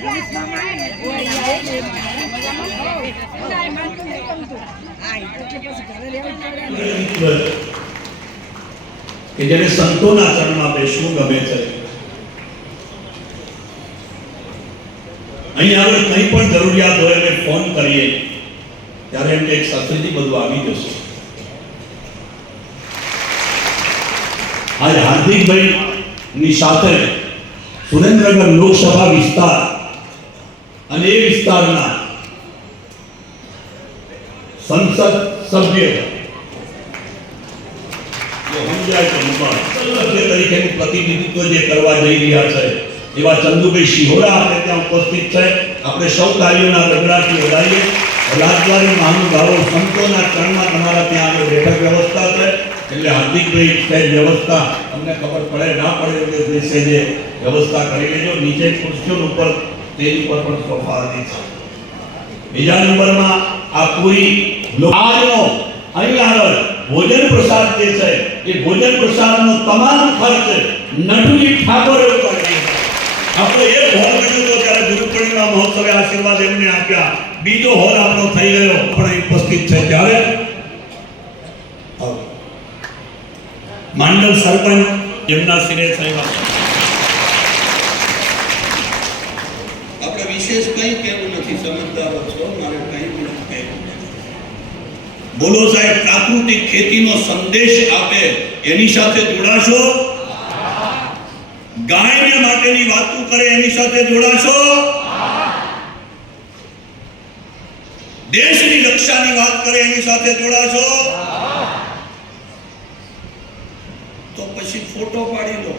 કે જેને સંતોના ચરણમાં બેસવું ગમે છે. અહીં આગળ કંઈ પણ જરૂરિયાત હોય અમે ફોન કરીએ ત્યારે એમ કે એક શાસ્ત્રીજી બધું આવી જશે. આજે હાર્દિકભાઈ ની સાથે સુરેન્દ્રનગર લોકસભા વિસ્તાર અને એ વિસ્તારના સંસદ સભ્ય તરીકેનું પ્રતિનિધિત્વ જે કરવા જઈ રહ્યા છે એવા ચંદુભાઈ શિહોરા આપણે ત્યાં ઉપસ્થિત છે. આપણે સૌ કાર્યોના ગગડાથી વધારીએ. રાજદ્વારી મહાનુભાવો સંતોના ચરણમાં તમારા ત્યાં આગળ બેઠક વ્યવસ્થા છે એટલે હાર્દિકભાઈ સ્ટેજ વ્યવસ્થા તમને ખબર પડે ના પડે એટલે દેશે જે વ્યવસ્થા કરી લેજો. નીચે ખુરશીઓ ઉપર સ્ટેજ ઉપર પણ સોફા હતી છે. બીજા નંબરમાં આ પૂરી આજનો અહીં આગળ ભોજન પ્રસાદ જે છે એ ભોજન પ્રસાદનો તમામ ખર્ચ નટુજી ઠાકોરે ઉપાડ્યો. આપણે એક હોલ બન્યો હતો ત્યારે ગુરુ પૂર્ણિમા મહોત્સવે આશીર્વાદ એમને આપ્યા. બીજો હોલ આપણો થઈ ગયો પણ ઉપસ્થિત છે ત્યારે માંડલ સરપંચ એમના સિરે થયા. આપણે વિશેષ કંઈ કહેવું નથી, સમજદાર છો, મારે કંઈ પણ કહેવું નથી. બોલો સાહેબ, પ્રાકૃતિક ખેતીનો સંદેશ આપે એની સાથે જોડાશો? ગાયને માટેની વાતો કરે એની સાથે જોડાશો? દેશની રક્ષાની વાત કરે એની સાથે જોડાશો? તો પછી ફોટો પાડી લો.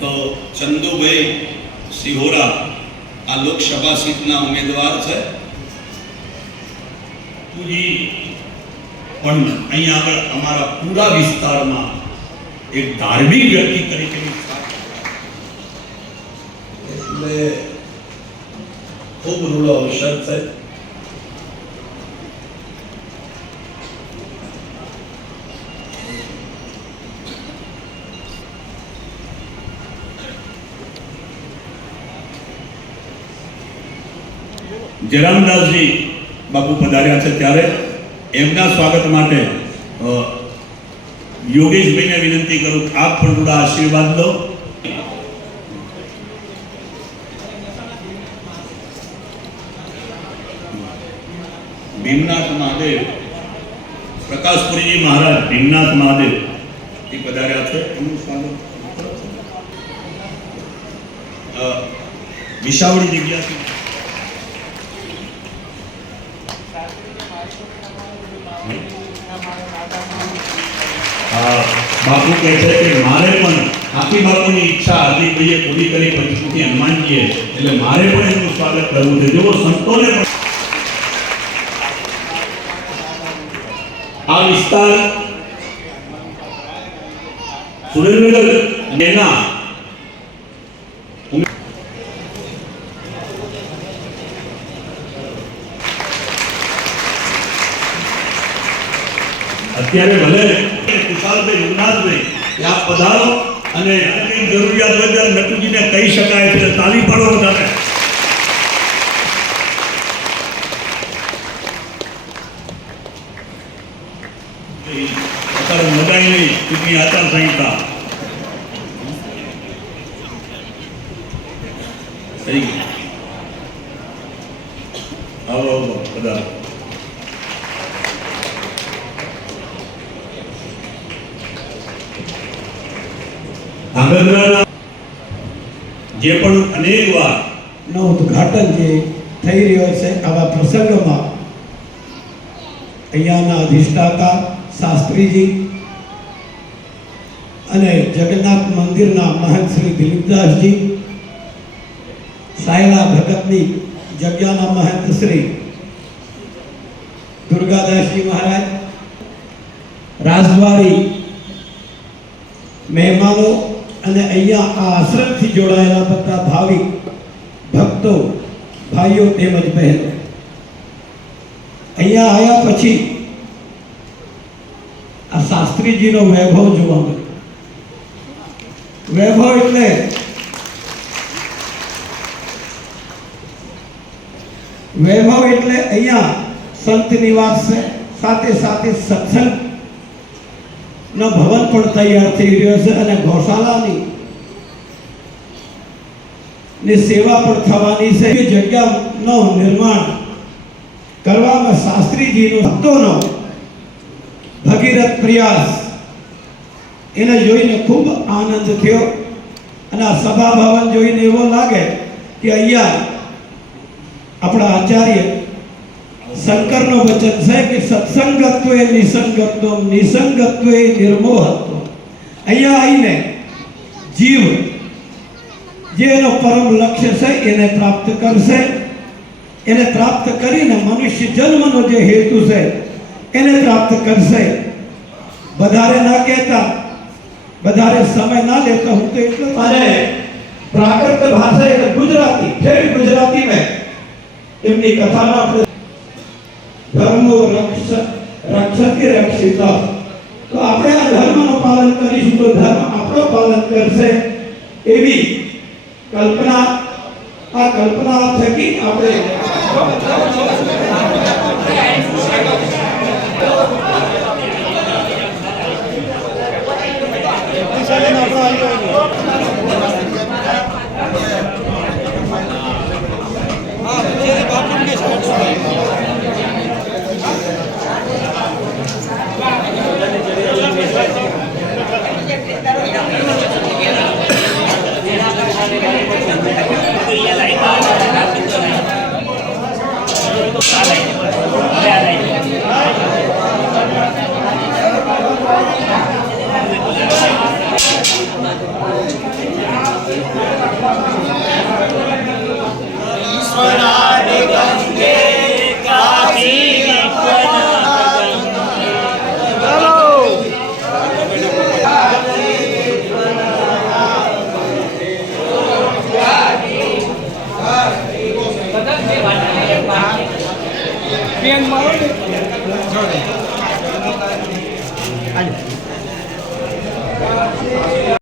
તો ચંદુભાઈ શિહોરા આ લોકસભા સીટના ઉમેદવાર છે. પૂજી પણ અહીં આગળ અમારા પૂરા વિસ્તારમાં એક ધાર્મિક વ્યક્તિ તરીકેની એટલે ખૂબ રૂડો અવસર છે. જયરામદાસજી બાપુ પધાર્યા છે ત્યારે એમના સ્વાગત માટે યોગેશભાઈને વિનંતી કરું આપ પણ થોડા આશીર્વાદ લો. ભીમનાથ મહાદેવ પ્રકાશપુરીજી મહારાજ ભીમનાથ મહાદેવ એ પધાર્યા છે. એમનું સ્વાગત વિશાવડી જગ્યાથી બાપુ કહે છે કે મારે પણ આખી બાપુની ઈચ્છા હાર્દિકભાઈએ પૂરી કરી પંચમુખી હનુમાનજીએ એટલે મારે પણ એમનું સ્વાગત કરવું છે. જો સંતોને પણ આ વિસ્તાર સુરેન્દ્રનગર એના અત્યારે ભલે કુશાલભાઈ યુવનાથભાઈ ત્યાં પધારો અને કઈ જરૂરિયાત હોય ત્યારે નટુજીને કહી શકાય છે. તાલી પાડો બધાને. અત્યારે મગાઈની ચૂંટણી આચારસંહિતા થઈ ગઈ. આવો પધારો. ધાંગધ્રાના જે પણ અનેક વાર નો ઉદ્ઘાટન જે થઈ રહ્યો છે આવા પ્રસંગોમાં અહીંયાના અધિષ્ઠાતા શાસ્ત્રીજી અને જગન્નાથ મંદિરના મહંત શ્રી દિલીપદાસજી, સાયલા ભગતની જગ્યાના મહંત શ્રી દુર્ગાદાસજી મહારાજ, રાજદ્વારી મહેમાનો અને અહીંયા આ આશ્રમથી જોડાયેલા બધા ભાવિક ભક્તો, ભાઈઓ તેમજ બહેનો અહીંયા આવ્યા પછી આ શાસ્ત્રીજીનો વૈભવ જોવા મળ્યો. વૈભવ એટલે અહીંયા સંત નિવાસ છે, સાથે સાથે સત્સંગ નો ભવન પણ તૈયાર થઈ રહ્યો છે અને ગૌશાલાની સેવા પણ થવાની છે. એ જગ્યાનો નિર્માણ કરવામાં શાસ્ત્રીજીનો ભક્તોનો ભગીરથ પ્રયાસ એને જોઈને ખૂબ આનંદ થયો અને આ સભા ભવન જોઈને એવો લાગે કે અહીંયા આપણા આચાર્ય શંકરનો વચન છે કે સત્સંગત્વે નિસંગત્વ નિસંગત્વે નિર્મોહત્વ. અહીંયા આવીને જીવ જે એનો પરમ લક્ષ્ય છે એને પ્રાપ્ત કરશે. એને પ્રાપ્ત કરીને મનુષ્ય જન્મનો જે હેતુ છે એને પ્રાપ્ત કરશે. વધારે ના કહેતા, વધારે સમય ના લેતા હું તો એટલું અને પ્રાકૃત ભાષા એટલે ગુજરાતી, ઠેઠ ગુજરાતી મેં એમની કથામાં આપણે ધર્મો રક્ષકે રક્ષિતા. તો આપણે આ ધર્મનું પાલન કરીશું તો ધર્મ આપણો પાલન કરશે એવી કલ્પના, આ કલ્પના થકી આપણે